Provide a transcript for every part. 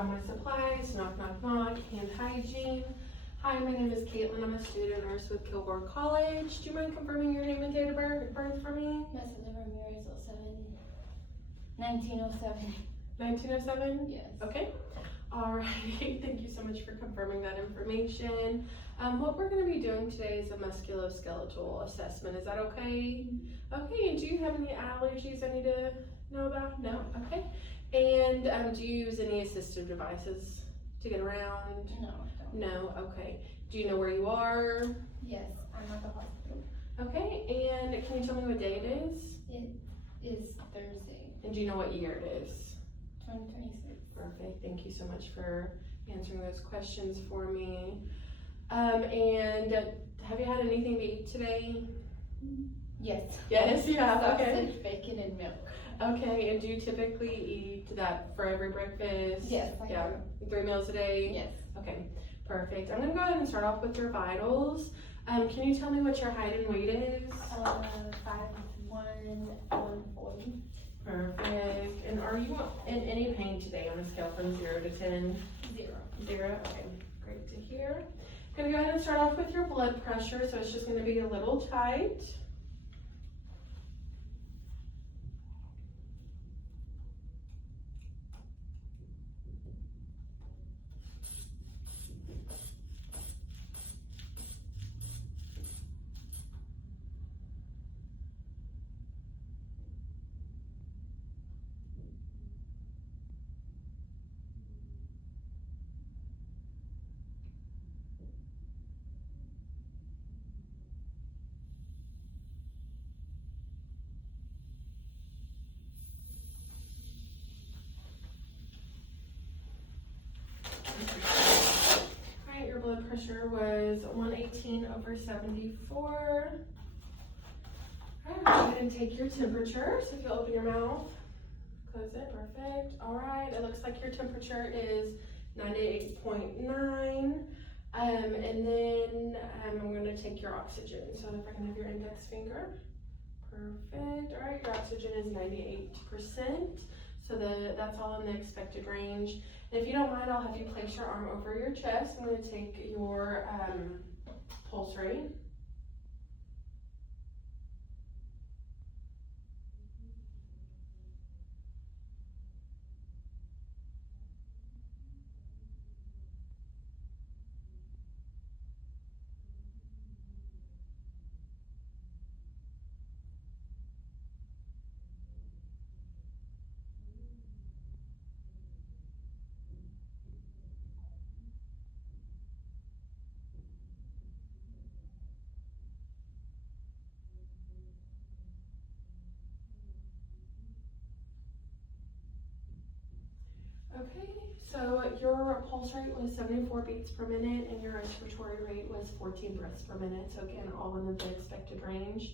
all my supplies, knock, knock, knock, hand hygiene. Hi, my name is Caitlin. I'm a student nurse with Kilgore College. Do you mind confirming your name and date of birth for me? Messenger Ramirez 1907. 1907? Yes. Okay. All right. Thank you so much for confirming that information. What we're going to be doing today is a musculoskeletal assessment. Is that okay? Okay. And do you have any allergies I need to know about? No? Okay. And do you use any assistive devices to get around? No, I don't. No? Okay. Do you know where you are? Yes, I'm at the hospital. Okay. And can you tell me what day it is? It is Thursday, And do you know what year it is? 2026. Perfect. Thank you so much for answering those questions for me. And have you had anything to eat today? Yes. Yes, you have. Okay. Sausage, bacon, and milk. Okay. And do you typically eat that for every breakfast? Yes, I Yeah. 3 meals a day? Yes. Okay. Perfect. I'm going to go ahead and start off with your vitals. Can you tell me what your height and weight is? 5'1", 140. Perfect. And are you in any pain today on a scale from 0 to 10? 0. 0? Okay, great to hear. I'm gonna go ahead and start off with your blood pressure, so it's just gonna be a little tight. Alright, your blood pressure was 118/74. Alright, go ahead and take your temperature. So if you open your mouth, close it, perfect. Alright, it looks like your temperature is 98.9. And then I'm going to take your oxygen. So if I can have your index finger. Perfect. Alright, your oxygen is 98%. So that's all in the expected range. And if you don't mind, I'll have you place your arm over your chest. I'm going to take your pulse rate. Okay, so your pulse rate was 74 beats per minute and your respiratory rate was 14 breaths per minute. So again, all in the expected range.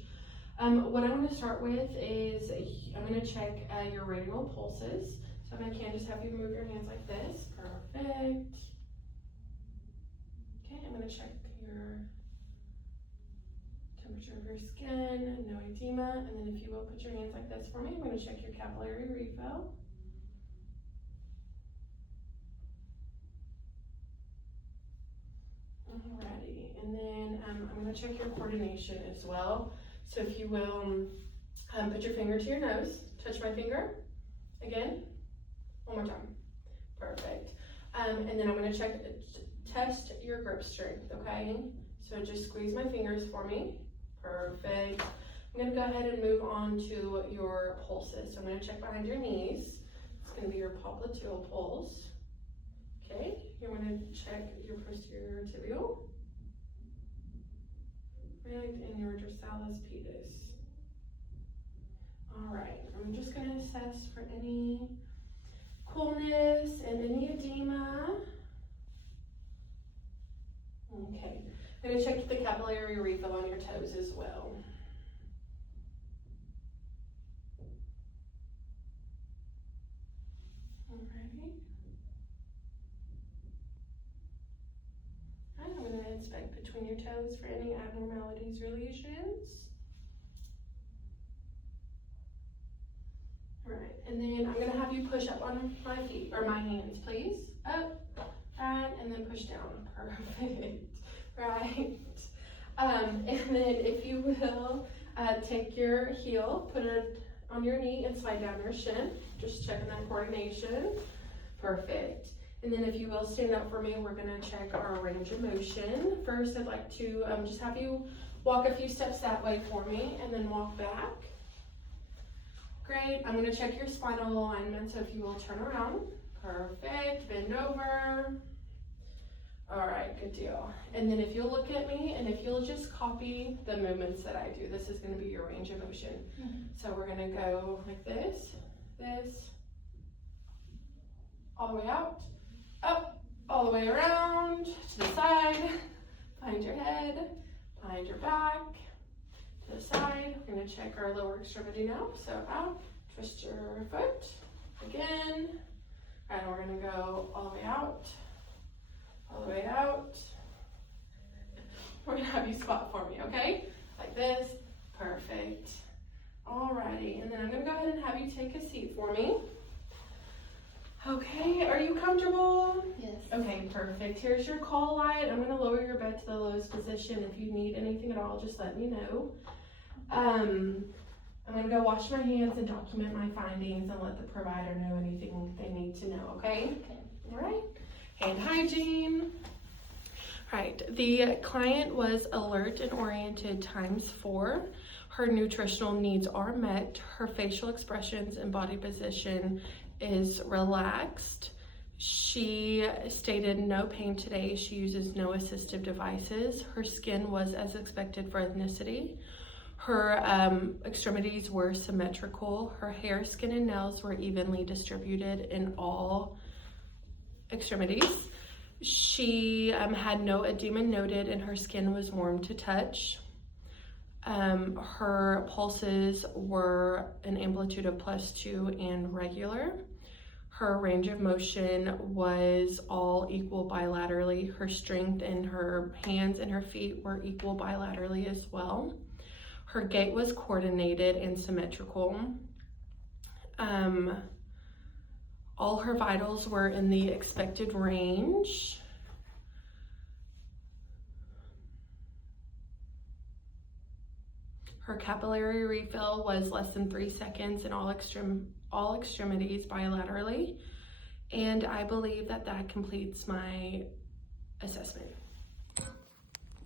What I'm going to start with is I'm going to check your radial pulses. So if I can just have you move your hands like this. Perfect. Okay, I'm going to check your temperature of your skin, no edema. And then if you will put your hands like this for me, I'm going to check your capillary refill. Alrighty, and then I'm going to check your coordination as well. So if you will put your finger to your nose, touch my finger, again, one more time, perfect. And then I'm going to test your grip strength, okay? So just squeeze my fingers for me, perfect. I'm going to go ahead and move on to your pulses. So I'm going to check behind your knees. It's going to be your popliteal pulse. Okay, you're going to check your posterior tibial, right, and your dorsalis pedis. All right, I'm just going to assess for any coolness and any edema. Okay, I'm going to check the capillary refill on your toes as well. Alrighty. I'm going to inspect between your toes for any abnormalities or lesions. Alright, and then I'm going to have you push up on my feet, or my hands, please. up, right, and then push down. Perfect. Right. And then if you will, take your heel, put it on your knee and slide down your shin. Just checking that coordination. Perfect. And then if you will stand up for me, we're gonna check our range of motion. First, I'd like to just have you walk a few steps that way for me and then walk back. Great. I'm gonna check your spinal alignment, so if you will turn around. Perfect. Bend over. All right, good deal. And then if you'll look at me and if you'll just copy the movements that I do, this is gonna be your range of motion. So we're gonna go like this, all the way out, up, all the way around, to the side, behind your head, behind your back, to the side. We're gonna check our lower extremity now. So out, twist your foot, again, and we're gonna go all the way out, all the way out. We're gonna have you squat for me, okay? Like this, perfect. Alrighty, and then I'm gonna go ahead and have you take a seat for me. Okay, are you comfortable? Yes. Okay, perfect. Here's your call light. I'm gonna lower your bed to the lowest position. If you need anything at all, just let me know. I'm gonna go wash my hands and document my findings and let the provider know anything they need to know, okay? Okay. All right, hand hygiene. All right, the client was alert and oriented ×4. Her nutritional needs are met. Her facial expressions and body position is relaxed. She stated no pain today. She uses no assistive devices. Her skin was as expected for ethnicity. Her extremities were symmetrical. Her hair, skin, and nails were evenly distributed in all extremities. She had no edema noted and her skin was warm to touch. Her pulses were an amplitude of +2 and regular. Her range of motion was all equal bilaterally. Her strength in her hands and her feet were equal bilaterally as well. Her gait was coordinated and symmetrical. All her vitals were in the expected range. Her capillary refill was less than 3 seconds in all extremities bilaterally. And I believe that that completes my assessment.